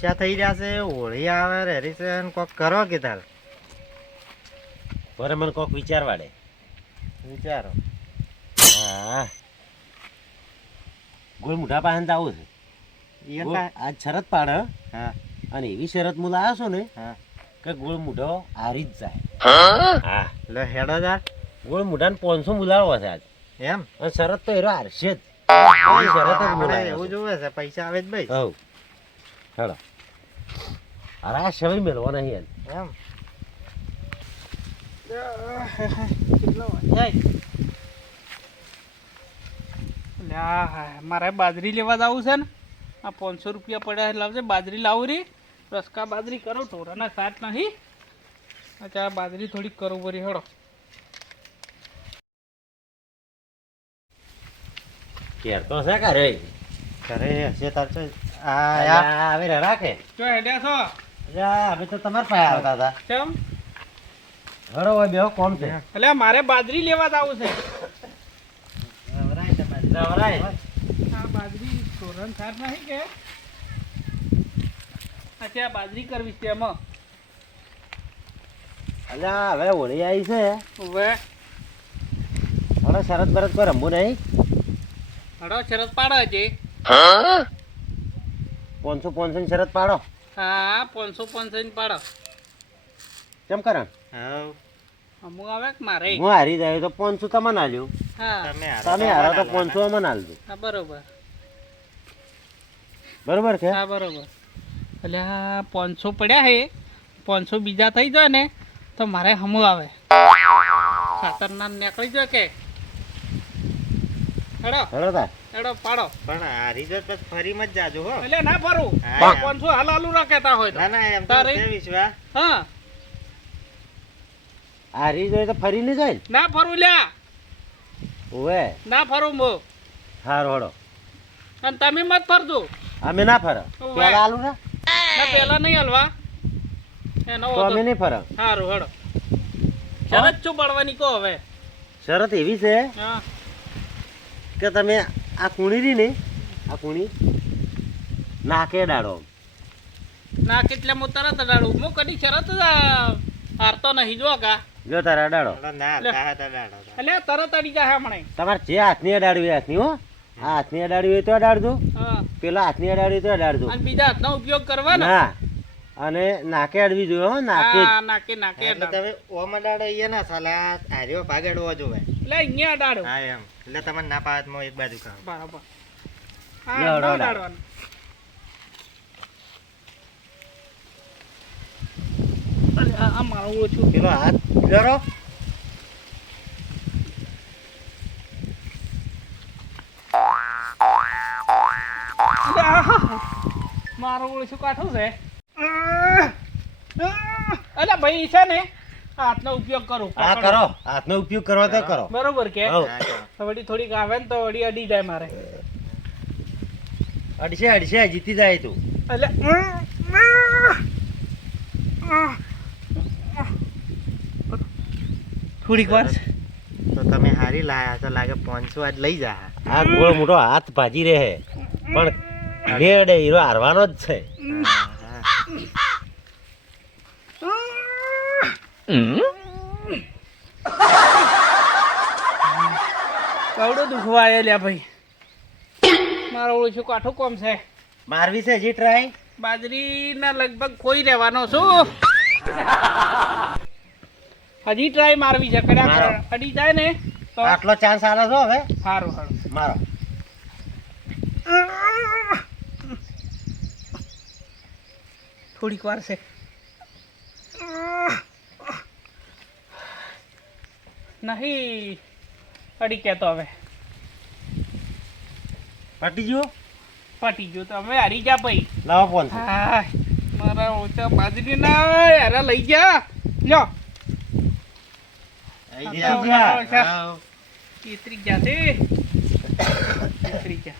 પૈસા થઈ રહ્યા છે, હોળી આવે રેરી છે, કોક કરો કે તાર બરે મને કોક વિચારવા દે. વિચારો. હા ગોળ મોઢા પાસે તો આવું છે. ઈયન કા આજ શરત પાડે હો. હા અને એવી શરત હું લાવ્યો છું ને હા કે ગોળ મોઢો હારી જ જાય. હા લે હેડો જા ગોળ મોઢાને 500 બોલાવો છે આજ. એમ અને શરત તો એરો હારશે જ. એવી શરત જ આપણે બોલાવ્યો એવું છે. જોવે છે પૈસા આવે જ ભાઈ. હવ હેડો. અરે આ શવી મેળવો નહીં એમ મારે બાજરી લેવા જવું છે ને. આ 500 રૂપિયા પડ્યા લાવજે. બાજરી લાવું રી રસકા બાજરી કરો. ઢોરાના સાત નહીં. અચ્છા બાજરી થોડીક કરું પડી. હળો કેર તો છે કરે ઘરે હશે તાર તો આ યા હવે રાખે. જો હેડ્યા છો અમે તો તમારા પાસે આવતા હતા. કેમ? હળો હોય બેહો કોમ છે. એટલે મારે બાજરી લેવા જવું છે. નવરાય તમારી નવરાય. આ બાજરી ઢોરાના સાત નહીં કે? અચ્છા બાજરી કરવી છે એમાં. અલ્યા હવે હોળી આવી છે. હવે હવે શરત બરત પર રમવું નહીં. હળો શરત પાડો છે. 500 ની શરત પાડો. હા 500 ની પાડો. કેમ કરણ? હવ અમુક આવે કે મારે? હું હારી જાય તો 500 તમને આલ્યું. હા તમે હારો તો 500 અમને આલજો. હા બરોબર. બરોબર છે. હા બરોબર. એટલે આ 500 પડ્યા હે. 500 બીજા થઈ જાય ને તો મારે હમું આવે. ખાતરના નીકળી જાય કે હેડો હેડો તાર. હેડો પાડો. પણ આ રીત પછી ફરીમાં જ જાજો હો. એટલે ના ફરું. હા. 500 હાલ હાલું રાખેતા હોય તો. ના ના એમ તો તારે? છે વિશ્વાસ. હા હારી જાય તો ફરી નહીં જાય ને. ના ફરું લ્યા. ઓવે ના ફરું મો. હારો હળો. અને તમે મત ફરજો. અમે ના ફરે. ઓવે. પેલા આલું ને ના પેલા નહીં હલવા એનો તો અમે નહીં ફરે. સારું હેડો. શરત શું પડવાની કહો હવે. શરત એવી છે હા કે તમે આ કુણી રહી ને આ કુણી નાકે ડાળો. ના કેટલે હું તરત અડાડું. હું કદી શરત જ હારતો નહીં જો કા. જો તારા ડાળો. એટલે ના લે. તાહે તો લાડો. એટલે તરત અડી જાય હમણાં. તમારે જે હાથની અડાડવી હોય હાથની હો. આ હાથની અડાડવી હોય તો અડાડજો. હા પેલા હાથની અડાડવી હોય તો અડાડજો. અને બીજા હાથનો ઉપયોગ કરવાનો. ના અને નાકે અડવી જોઈએ હો. નાકે જ. હા નાકે નાકે એટલે અડાડો. તમે ઓમ અડાડો ઈ ના સાલા હાર્યો ભાગડવો જોવે. એટલે અહીંયા અડાડો. હા એમ એટલે તમને ના પાડત મો એક બાજુ કહો. બરાબર. લે, હા અડાડો. અડાડવાનું. અરે, આ મારું ઓછું. પેલો હાથ કરો. મારું ઓછું કાઠું છે. અલ્યા ભાઈ છે ને હાથનો ઉપયોગ કરું. હા કરો. હાથનો ઉપયોગ કરવા તો કરો. બરોબર કે હવ. હા, કરો. તો વળી થોડીક આવે ને તો વળી અડી જાય મારે. અડશે અડશે જીતી જાય તું. એટલે થોડીક વાર તો તમે હારી લાયા તો લાગે 500 આજ લઈ જા. આ ગોળ મોટો હાથ ભાજી રહે પણ લેડે હીરો હારવાનો જ છે. કવડો દુખવા આવ્યો લ્યા ભાઈ. મારો ઓળશું કાઠું કોમ છે. મારવી છે હજી ટ્રાય. બાજરીના લગભગ ખોઈ રહેવાનો છું. હજી ટ્રાય મારવી છે. કદાચ મારો. અડી જાય ને તો આટલો ચાન્સ આલો છો હવે સારું સારું. મારો. થોડીક વાર છે. નહીં અડી કેતો હવે પટી ગયો. પટી ગયો તો હવે હારી જા ભાઈ. લાવો 500. હા મારા ઓછા બાજરી ના યાર લઈ જા. લ્યો આઈ હા, જા. હા. હા. કેતરી જશે. કેતરી જા.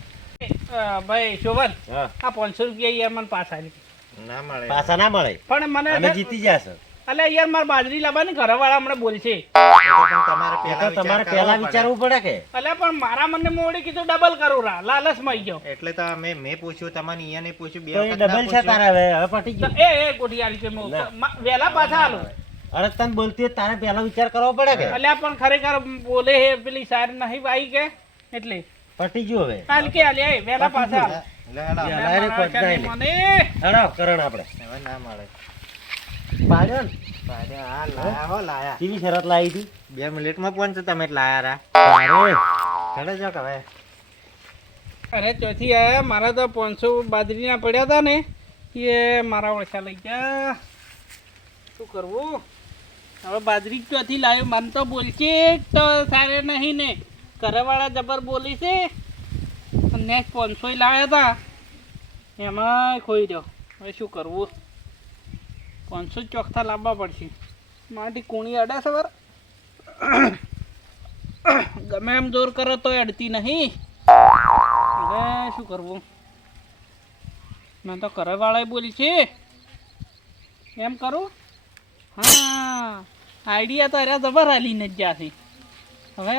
ભાઈ શોભન હા આ 500 રૂપિયા યાર મને પાસ આલી. ના મળે. પાછા ના મળે. પણ મને અમે જીતી ગયા છે. અલે યાર મારે બાજરી લાવવાની ઘરવાળા હમણાં બોલશે. એ તો પણ તમારે એ પહેલા તો તમારે વિચાર પહેલા કરવો વિચારવું પડે કે અલે પણ મારા મને મોડી કીધું ડબલ કરું રા લાલચમાં આવી ગયો. પડે. એટલે તો મેં પૂછ્યું તમને ઈયાને પૂછ્યું બે તો એ વખત ના ડબલ છે પૂછ્યું. તારે હવે પટી તો ગયું એ ગોઠિયારી છે હું ના. વહેલા પાછા આલું. અરે તને બોલતી હોય તારે પહેલા વિચાર કરવો પડે કે અલ્યા પણ ખરેખર બોલે હે પેલી સાર નહીં આવી કે એટલે પટી ગયું હવે હાલ કે અલ્યા એ વહેલા પાછા આલ. લે હેડો. લે. લાય રે કોટ જાય લે. મને હેડો કરણ આપણે હવે ના મળે. પાડ્યો ને પાડે હા લાયા હો લાયા. કેવી શરત લાવી હતી 2 મિનિટમાં પહોંચો તમે જ લાયા રા. અરે હેડો જાક હવે. અરે ચોથી આયા મારા તો 500 બાજરીના પડ્યા હતા ને એ મારા ઓછા લઈ ગયા. શું કરવું હવે બાજરી ચોથી લાવ્યો મને તો બોલશે તો સારે નહીં ને ઘરવાળા જબર બોલી છે અને 500 લાવ્યા હતા એમાં ખોઈ દો. હવે શું કરવું 500 ચોખ્ઠા લાવવા પડશે. માટી કુણી અડા સવાર ગમે એમ જોર કરો તો અડતી નહીં. હવે શું કરવું મેં તો ઘરવાળાએ બોલી છે એમ કરું. હા આઈડિયા તો અરે જબર હાલીને જ જ્યાં છે. હવે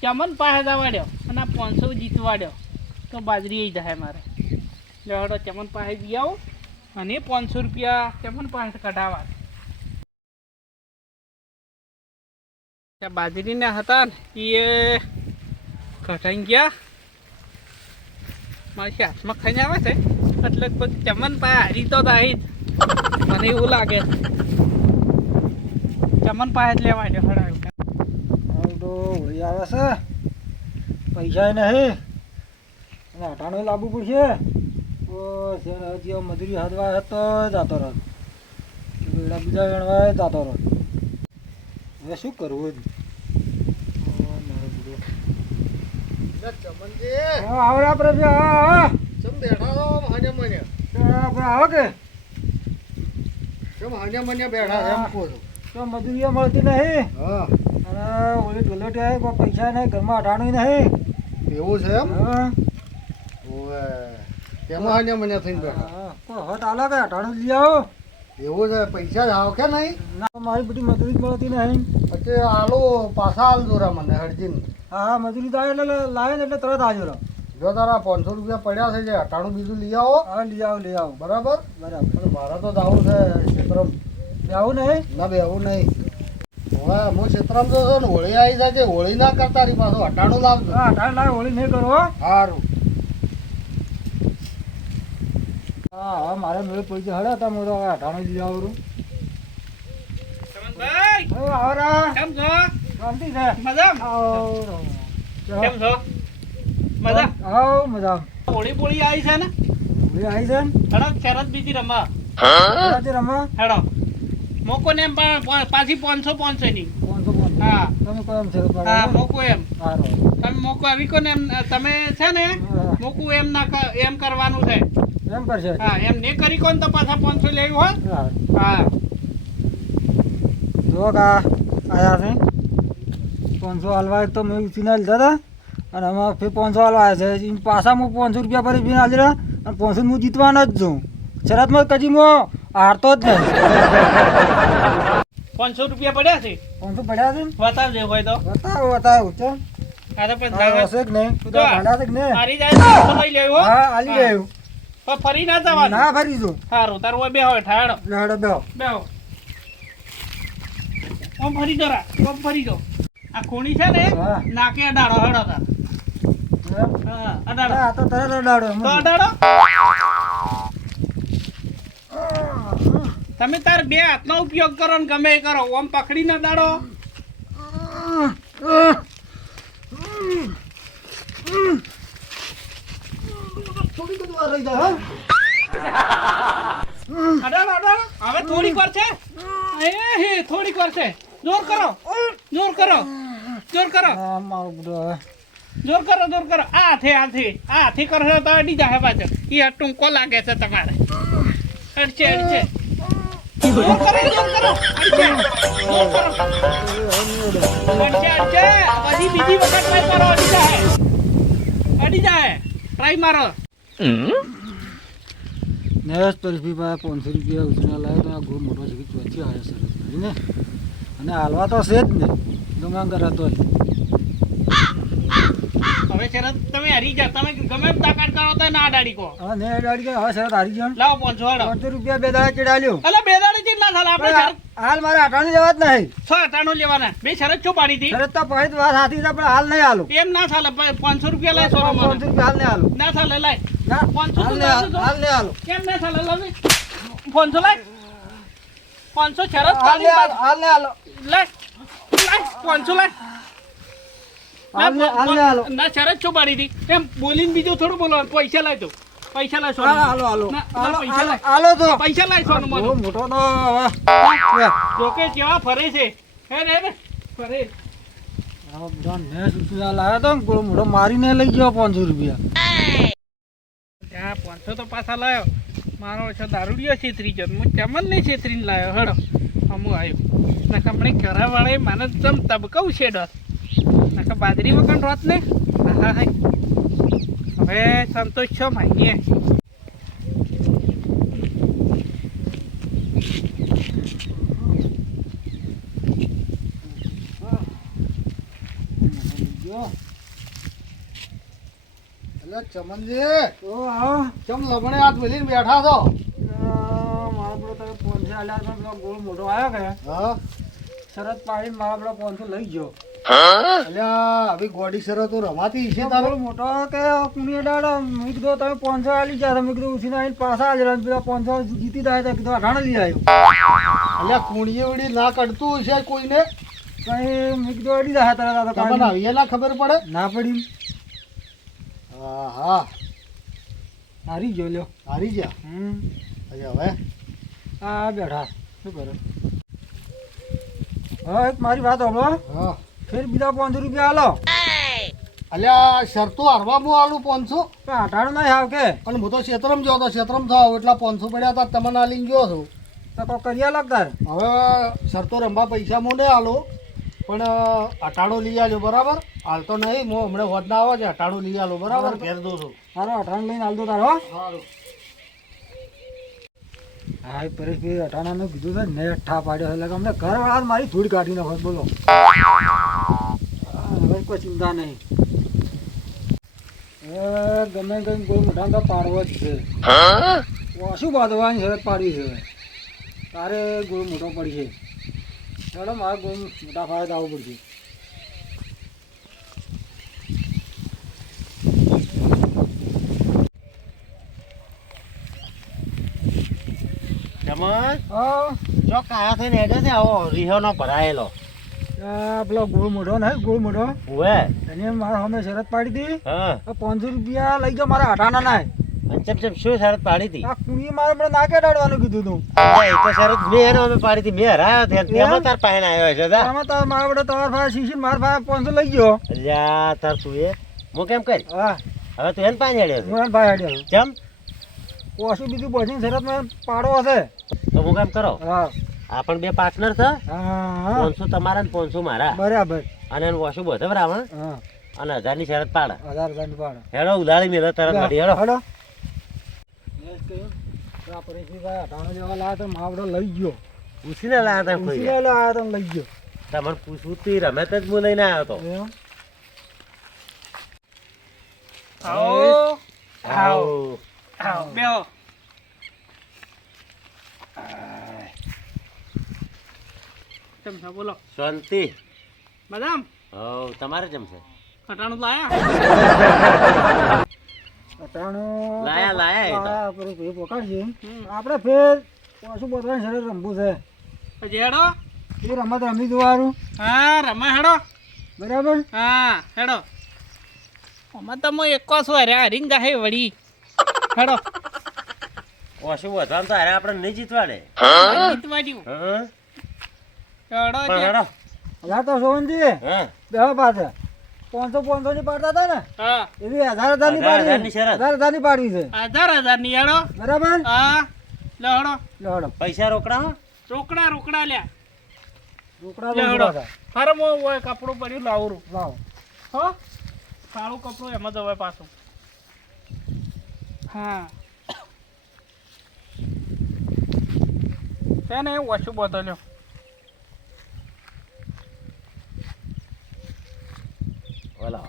ચમન પાસે જવાડ્યો અને આ 500 જીતવાડ્યો તો બાજરી આવી જાય મારે. લેવાડો ચમન પાસે જઈ આવો અને 500 રૂપિયા ચમન પાસે કઢાવા. ત્યાં બાજરીના હતા ને એ કઢાઈ ગયા મારી હાથમાં ખાઈને આવે છે એટલે પછી ચમન પાસે હારી તો આવી જ મને એવું લાગે છે. ચમન પાસે જ લેવા દો હડાવ્યું તો હોળી આવે છે પૈસા નહીં અને અટાણું લાવવું પડશે તો હજી મજૂરી હદવા હતો જતો રહો વેડા બીજા વેણવા જતો રહો. હવે શું કરવું આવડે આપણે આવો કે તો મજૂરી મળતી નહીં અને ઓલી ઢોલટી આવે કોઈ પૈસા નહીં ઘરમાં અટાણું નહીં. એવું છે એમ હા ઓવે તેમાં હાન્ય મને થઈને બેઠા હા, કોઈ હોત આલો કે અટાણું લઈ આવો. એવું છે પૈસા જ આવ કે નહીં ના મારી બધી મજૂરી જ મળતી નહીં. પછી આલો પાછા આલ દોરા મને હરજીન હા હા મજૂરી તો આવે એટલે લાવે ને એટલે તરત આવજો રહો. જો તારા 500 રૂપિયા પડ્યા છે જે અટાણું બીજું લઈ આવો હા લઈ આવો બરાબર બરાબર. પણ મારે તો જાવું છે ક્ષેત્રમ આવું નહીં ના બેવું નહીં હવે હું ક્ષેત્રમ તો છે ને હોળી આવી જાય છે હોળી ના કરતા રહી પાછું અટાણું લાવજો હા અટાણ લાવે હોળી નહીં કરો હો. સારું હા હવે મારે મેળ પડી જાય હડે તમે તો અટાણું લઈ આવું. ચમનભાઈ હવે આવરા કેમ છો શાંતિ છે. મજામાં આવો કેમ છો મજા આવો મજા હોળી બોળી આવી છે ને હોળી આવી છે ને હેડો શરત બીજી રમવા આજે રમવા હેડો મોકો ને એમ પાછી 500 ની 500 હા તમે કોઈ એમ છે હા મોકો એમ સારું તમે મોકો આવી કો ને એમ તમે છે ને હા. મોકું એમ ના એમ કરવાનું છે. એમ કરશે હા એમ ને કરી કોણ તો પાછા 500 લેવું હોય. હા હા જો કા આયા છે 500 હાલવા તો મેં ઉછીને લીધા હતા અને આમાં ફેર 500 હાલવા આવ્યા છે. પાછા હું 500 રૂપિયા ભરી પીને હાલી રહ્યા અને 500 હું જીતવાનો જ છું. શરતમાં કદી હું હારતો જ નહીં. 500 રૂપિયા પડ્યા છે 500 પડ્યા છે ને બતાવજે હોય તો. બતાવો ચો આ તો પછી હા, હશે કે નહીં તું તો ભાડા છે કે નહીં હારી જાય તો 500 લઈ લેવું હો. હા હાલી રહ્યું પણ ફરી ના જવાનું. ના ભરી જો સારું તારું હોય બે હોય ઠાડો લડો બેહો બેહો ઓમ ફરી દો રા ઓમ ફરી દો આ ખૂણી છે ને હા. નાકે અડાડો હેડો તાર હા અડાડો હા તો તરત અડાડો તો અડાડો તમે તાર બે હાથનો ઉપયોગ કરો ને ગમે એ કરો ઓમ પકડીને અડાડો થોડી બધું વાર રહી જાય અડાડો અડાડો હવે થોડીક વાર છે એ હે થોડીક વાર છે જોર કરો જોર કરો જોર કરો હા મારું બધું હવે જોર કરો જોર કરો આ હાથી કરશો તો અડી જાય પાછળ એ ટૂંકો લાગે છે તમારે અડચે અડચે જોર કરો અડચે જોર કરો અડચે અડચે પછી બીજી વખત ટ્રાય કરો અડી જાય ટ્રાય મારો નેસ પરેશભાઈ પાસે 500 રૂપિયા ઉછીના લાવ્યો તો આ ગોળ મોટો છે કે ચોથી આવ્યો સરસ કરીને અને હાલવા તો છે જ ને ગમે કરાતો હવે શરત તમે હારી જા, તમે ગમે એમ તાકાત કરો તો ના અડાડી કહો. હવે ને અડાડી ગયા, હવે શરત હારી ગયા. લાવો 500 500 રૂપિયા બે દાડા ચડાલ્યો. અલા બે દાડે ચેક ના થાય આપણે શરત હાલ મારે આટાનું જવા જ નહીં. 6 લેવાના. બે શરત શું પાડી હતી? શરત તો પછી વાત સાચી છે પણ હાલ નહીં હાલું. એમ ના ચાલે. 500 રૂપિયા લાય સોરો 500 રૂપિયા હાલ નહીં હાલું. ના ચાલે લાય. ના 500 હાલ નહીં હાલ નહીં હાલું. કેમ ના ચાલે લાવે? 500 લાય. 500 શરત હાલ નહીં પાડી હાલ નહીં હાલો. લાય. લાય 500 લાય. હાલ નહીં હાલો. ના શરત શું પાડી હતી? એમ બોલીને બીજું થોડું બોલવાનું. પૈસા લાય તો. પૈસા લાય સોનો. હાલો હાલો ના, હાલો પૈસા લાય. હાલો તો પૈસા લાય સોનો બહુ મને. મોટો તો હવે જોકે કેવા ફરે છે. હે ને ફરે. આ બધા નેસ ઉછીના લાવ્યો તો ને ગોળ મોટો મારીને લઈ ગયો 500 રૂપિયા. ત્યાં 500 તો પાછા લાયો. મારો છે દારૂડિયો છેતરી ગયો. હું ચમન નહીં છેતરીને લાયો. હડો અમુક આવ્યો. નકા આપણે ઘરવાળાએ મને જમ તબકવું છે ડર. નકા બાજરી વગર રોત ને. હા હા હવે સંતોષ છો માંગીએ. એટલે ચમનજી તો આવો ચમ લમણે હાથ મેલીને બેઠા છો. મારા પેલો તમે 500 આલ્યા પણ પેલો ગોળ મોટો આવ્યો કે હા શરત પાડીને મારા પેલો 500 લઈ ગયો. અલ્યા હવે ગોડી શરતો રમાતી છે તારો. ગોળ મોટો કે કુણીએ દાડો મેં કીધું તમે 500 આલી ગયા. મેં કીધું ઉછીને આવીને પાછા હાજર પેલા 500 જીતી જાય તો કીધું 18 લઈ આવ્યો. અલ્યા કુણીએ વળી ના કડતું હશે કોઈને. કઈ મેં કીધું અડી જાય તારા તમને દાદા આવી ના ખબર પડે. ના પડી. હા હા હારી ગયો લ્યો. હારી ગયા. અરે હવે આ બેઠા શું કરે. હા એક મારી વાત સાંભળો. હા ફેર બીજા 500 રૂપિયા હાલો. અલ્યા શરતો હારવામાં આલું 500. પણ 18 નહીં આવ કે અને હું તો ક્ષેત્રમ ગયો તો ક્ષેત્રમ થાવ એટલા 500 પડ્યા હતા તમને આ લઈને ગયો છું. તો કોઈ કર્યા લાગતા. હવે શરતો રમવા પૈસા મોને આલો પણ અટાણો લઈ આલ્યો બરાબર. હાલ તો નહીં હું હમણાં હોદ ના આવે છે. અટાણો લઈ આલો બરાબર. ઘેર દો છું. હારો 18 લઈને હાલ દો તારો. સારું. હા એ પરેશભાઈ 18 નું કીધું છે ને ઠા પાડ્યો એટલે કે અમને ઘર વાળા મારી ધૂળ કાઢી નાખો. બોલો હવે કોઈ ચિંતા નહીં. ગમે કઈ કોઈ મોટા તો પાડવો જ છે. શું બાંધવાની શરત પાડી છે. તારે ગોળ મોટો પડશે. ચાલો મારે ગોળ મોટા ફાળે આવવું પડશે. ચમન હા જો કાયા થઈને હેડે છે આવો રીહોનો ભરાયેલો. પેલો ગોળ મોટો ને ગોળ મોટો ઉવે એને મારા સામે શરત પાડી હતી. હા 500 રૂપિયા લઈ જાઓ મારા 18 ના. ચમ ચમ શું શરત પાડી હતી? આ કુણીએ મારે હમણાં ના કેટાડવાનું કીધું તું. અલ્યા, એ તો શરત મેં એને અમે પાડી હતી. મેં હરાયો છે તેમાં તાર પાસે આવ્યો છે જા. આમાં તાર મારા વડે તમારા પાસે શીશી મારા પાસે 500 લઈ ગયો. અલ્યા તાર તું એ હું કેમ કરી હા હવે તું એને પાસે હેડ્યો હું એને ભાઈ હાડ્યો. છે ચમ ઓછું બીજું બધી શરત માં પાડો હશે. તો હું કેમ કરો હા આ પણ બે પાર્ટનર છે. હા 500 તમારા ને 500 મારા બરાબર. અને એને વોશું બધે બરાબર હા અને 1000 ની શરત પાડે. 1000 ની પાડો. હેડો ઉધારી મેલો તરત વળી હેડો. હડો પરેશભાઈ 18 જેવા લાયા તો માવડો લઈ ગયો. પૂછીને લાયા તા કોઈ ઉછીને લાયા તો લઈ ગયો. તમને પૂછવું તી રમે જ હું લઈને આવ્યો તો. એમ? આવો આવો આવો બેહો. કેમ છે બોલો શાંતિ. બદામ હવ તમારે કેમ છે? કટાણું લાયા. 18 લાયા એ તો. લાયા પરેશભાઈ પકડશે. આપણે ફેર ઓછું બોલવાની શરત રમવું છે. પછી હેડો. એ રમત રમી જોવાનું હા રમા હેડો. બરાબર. હા હેડો. આમાં તો હું એકો છું. અરે હરીને જાહે વળી. હેડો. વોશું વધવાનું તો હારે આપણે નહીં જીતવાડે. જીતવા જેવું. હા હેડો પણ જે. હેડો. લા તો સોનજી હા બેહો પાસે 500 ની પાડતા હતા ને હા એવી 1000 ની 1000 ની પાડવી. શરત. 1000 ની પાડવી છે. 1000 ની હેડો. બરાબર. હા લે હેડો. લો હડો પૈસા રોકડા હો? રોકડા લ્યા. રોકડા લે લઈ હેડો. જવા. ફરમ હોય કપડું પડ્યું લાવરું. લાવો. હો કાળું કપડું એમાં જવાય પાછું. હા છે ને એવું ઓછું બદલ્યો. ઓલા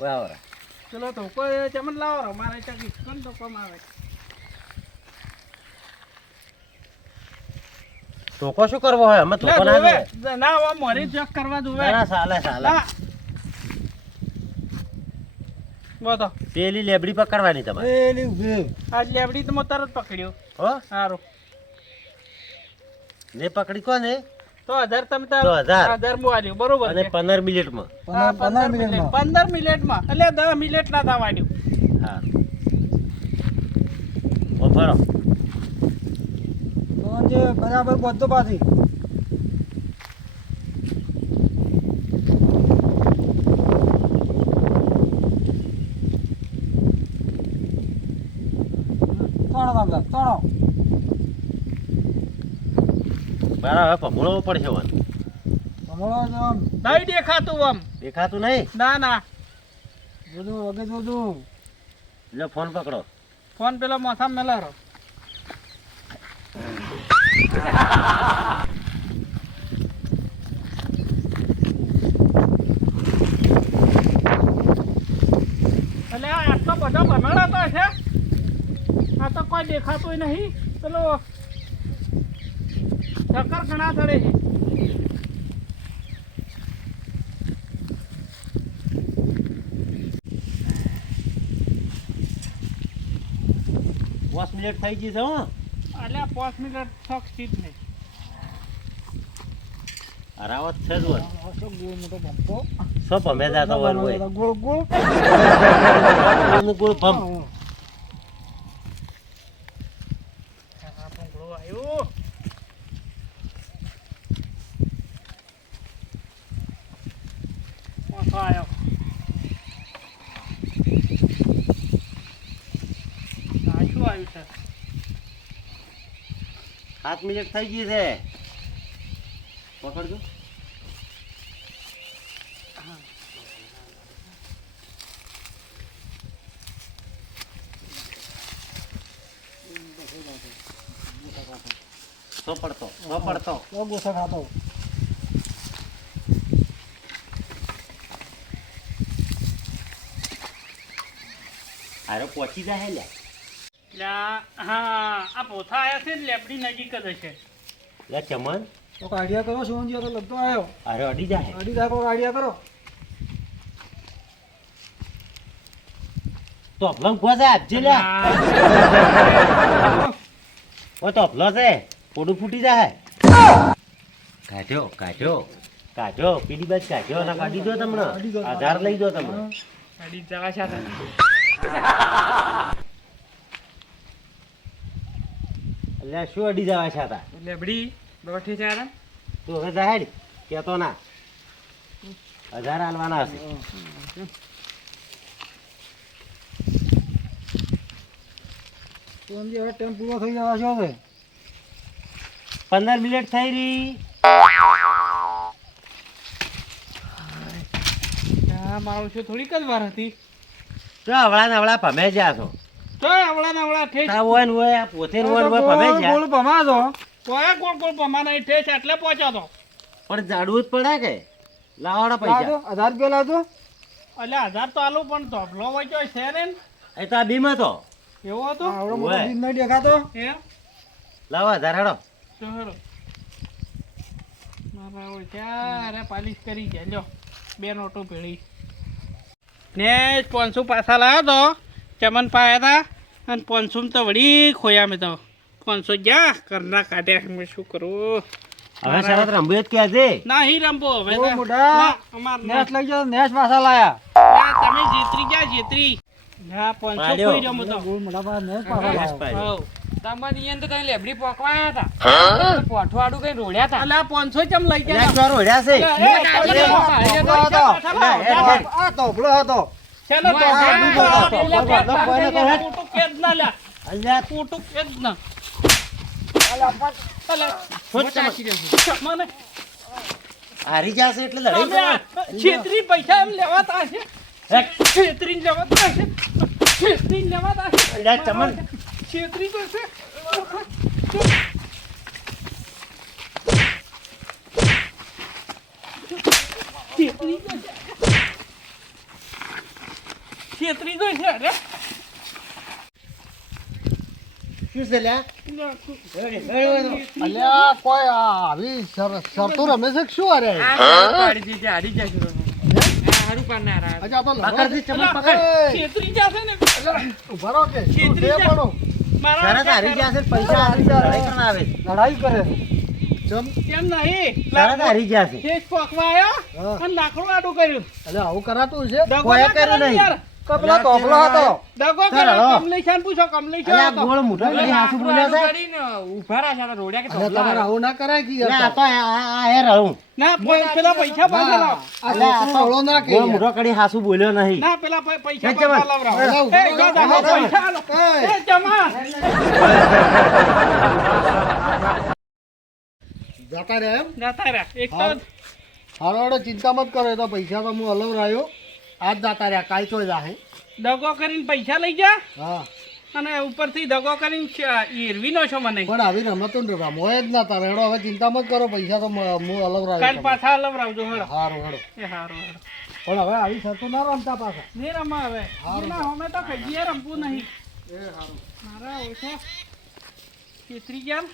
વાવરા ચલો તો કોઈ ચમન લાવો મારે ચાકી કોણ તો કોમ આવે. ટોકો શું કરવો હોય અમે ટોકો ના લે, જોઈએ. જોવે. ના હવે મોરી ચેક કરવા જોવે. ના, ના, ચાલે ચાલે ના. બોલો પેલી લેબડી પકડવાની તમારે પેલી ઉભી. આજ લેબડી તો મેં તરત પકડ્યો. હો સારું ને પકડી કોને તો 1000 તમે તો 1000. 1000 મુ આલ્યું બરોબર અને છે? 15 મિનિટમાં હા, 15 મિનિટમાં. 15 મિનિટમાં એટલે 10 મિનિટ ના થવાડ્યું. હા ફરો તો જે બરાબર બધો પાછી. ત્રણ કામદાર, ત્રણ. બરાબર પમળવો પડશે વન ભમરો છે આમ. નહીં દેખાતું આમ. દેખાતું નહીં ના ના જોજો, વગે જોજો. એટલે ફોન પકડો ફોન પેલા માથા મેલારો. એટલે આટલો બધો બનાડો તો છે આ તો કોઈ દેખાતું નહીં. પેલો ચક્કર ઘણા ચડે છે. પાંચ મિનિટ થઈ ગઈ છે હો એટલે 5 મિનિટ થક જ નહીં. રાવત છે જ વન આસો ગોળ મોટો બમ્પો. સો ભમે જાતો વન હોય ગોળ ગોળ. ગોળ ભમ આ ભૂંગળો આવ્યો. મોટો આવ્યો. આ શું આવ્યું છે? 7 મિનિટ થઈ ગઈ છે પકડજો સો પડતો તો ગોસા ખાતો. આરે પહોંચી જાય લે એટલે હા આ પોથા આવ્યા છે ને લેબડી નજીક જ હશે. લે ચમન તો કાઢિયા કરો સોનજી, તો લગતો આવ્યો. અરે અડી જાય અડી રાખો, કાઢિયા કરો. તો અપલંગ ખોજે આપજે લે ઓ તો અપલો છે પોડું ફૂટી જાય કાઢ્યો પેલી બાજ કાઢ્યો ના કાઢી દો તમને કાઢી દો. આધાર લઈ દો તમને ગાડી જવા છે એટલે શું અડી જવા છે હતા લેબડી બેઠી છે આરામ. તું હવે જાહેર કેતો ના હજાર હાલવાના હશે સોનજી હવે ટાઈમ પૂરો થઈ જવા છે હવે. 15 મિનિટ થઈ રહી હા મારું શું થોડીક જ વાર હતી. તો હવળા ને હવળા ભમે જ્યા છો તો આવડા ને આવડા ઠેસ આ હોય ને હોય આ પોતે ને હોય ને હોય ભમે ગોળ જ્યા ગોળ ભમા દો. કોઈ ગોળ ગોળ પમાના ઠેસ એટલે પહોંચ્યો તો. પણ જાડવું જ પડે કે લાવવાના પૈસા લાવજો, 1000 રૂપિયા લાવજો. એટલે 1000 તો આલું પણ ધોબલો વચ્ચો છે ને એ તો આ બીમ હતો એવો હતો. આવડો મોટો ઓય. બીમ નહીં દેખાતો. એ લાવો હજાર હેડો તો હેરો મારા ઓય ત્યારે પાલિશ કરી ગયા લ્યો 2 નોટો ભેળી ને 500 પાછા લાવ્યો તો ચમન પાયા હતા અને 500 તો વળી ખોયા મેં તો 500 ગયા કરના કાઢ્યા મેં શું કરું. હવે શરત રંભુએ જ કહે છે નહીં રંબો હવે બહુ તો. મોટા. ના, અમાર ના. નેસ લઈ જાઓ, નેસ પાછા લાયા. ના, તમે જેતરી ગયા જેતરી ના 500 પાડ્યો. ખોઈ રહ્યો મેં તો. ગોળ મોટા પાસે નેસ પાછા લાયા. હઉ. તમારી અંદર તમે લેબડી પોકવાયા હતા પોઠવાડું કઈ રોડ્યા હતા અલા 500 ચમ લઈ એટલે ગયા ચોર ઓઢ્યા છે આ તોફલો હતો. ચાલો તો અલ્યા ટૂટું કેદ ના લ્યા અલ્યા ટૂટું કેદ ના અલા ફૂટ ચમન. મને હારી જશે એટલે લડાઈ તમે આ કરવાની. છેતરી પૈસા એમ લેવાતા હશે છેતરી લેવાતા હશે છેતરી લેવાતા હશે અલ્યા ચમન છેતરી તો છે છેતરી તો છે. છેતરી તો છે અરે શું છે લ્યા? અલ્યા કોઈ આવી શરતો રમે છે કે શું અરે આ સારું પાડી દીધી, હારી જશે તો. આ હારું પાડનારા. અચ્છા તો લડો. પકડથી ચમક અલા, પકડ. છેતરી જશે ને ઉભા રહો કે શું છેતરી છે જા. પડો મારા શરત હારી ગયા છે, પૈસા હારી ગયા, લડાઈ કરવા આવે છે. લડાઈ કરે ચમ કેમ નહીં શરત હારી ગયા છે. શેષ પોકવા આવ્યો હા. અને લાકડું આડું કર્યું એટલે આવું કરાતું છે દગો કોઈ ના કર્યું કરે ને નહીં. યાર. કપલા તોફલો હતો દગો સર, કરે હલો. કમલેશાન પૂછો કમલેશ અલ્યા આ ગોળ મોઢો કરી હાસુ બોલ્યા છે. કરીને ઊભા રહ્યા છે તો રોડ્યા કે એટલે ધોબલા તમારે આવું ના કરાય કે અલ્યા આ યાર તો આ હે રહું. ના પેલા પૈસા પાછા લાવ આ અલ્યા આ છોકરો ના કે ગોળ યાર. મોઢો કરી હાસુ બોલ્યો નહીં. ના પેલા પૈસા એ જમા. પાછા લાવરાવો. અલા, એ ઉભા રહો, દાદા, ઉભા રહો. પૈસા આલો. એ. એ જમા જતા રહ્યા એમ જતા રહ્યા એક તો હા. હારો હારો ચિંતા મત કરો એ તો પૈસા તો હું અલગ રહ્યો આજ જતા રહ્યા કાલ ચોય જાહે દગો કરીને પૈસા લઈ જા હા અને ઉપરથી દગો કરીને ઈરવીનો છો મને પણ આવી રમતો ને રમોય જ ના તારે હેડો હવે ચિંતા મત કરો પૈસા તો હું અલગ કાલ રહ્યો પાછા લવરાવજો હેડો હારું હેડો એ હારું હેડો પણ હવે આવી શરતો ના રમતા પાછા નહીં રમા હવે ના અમે તો કહીએ રમવું નહીં એ હારું મારા ઓછા છેતરી ગયા